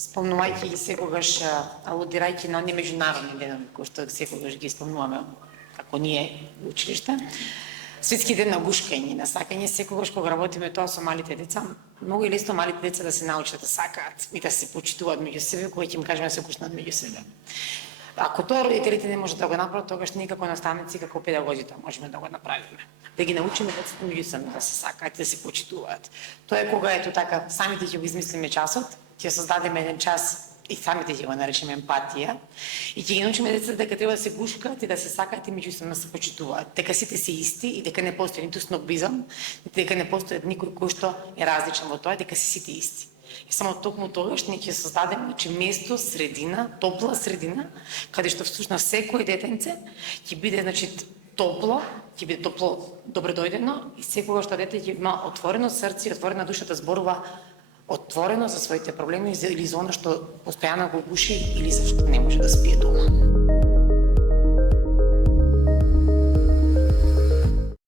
спомнувајќи ги секогаш, алудирајќи на оние меѓународни денови кои што секогаш ги спомнуваме како ние во училиште. Светски ден на гушкање, на сакање, секогаш кога работиме тоа со малите деца, многу е лесно малите деца да се научат да сакаат и да се почитуваат меѓу себе, кога ќе им кажеме да се гушнат меѓу себе. Ако тоа родителите не можат да го направат, тогаш ние како наставници, како педагози тоа можеме да го направиме. Да ги научиме децата меѓу себе да се сакаат и да се почитуваат. Тоа е кога ето така самите ќе го измислиме часот, ќе создадеме еден час и самите ќе го наречеме емпатија и ќе ги научиме децата дека треба да се гушкаат и да се сакаат и меѓусебно да се почитуваат. Дека сите се исти и дека не постои ниту снобизам, дека не постои никој кој што е различен во тоа, дека се сите исти. И само токму тогаш ние ќе создадеме место, средина, топла средина, каде што всушност секој детенце ќе биде топло, ќе биде топло добредојдено и секогаш што дете ќе има отворено срце и отворена душа да зборува отворено за своите проблеми или за она што постојано го гуши или за што не може да спие дома.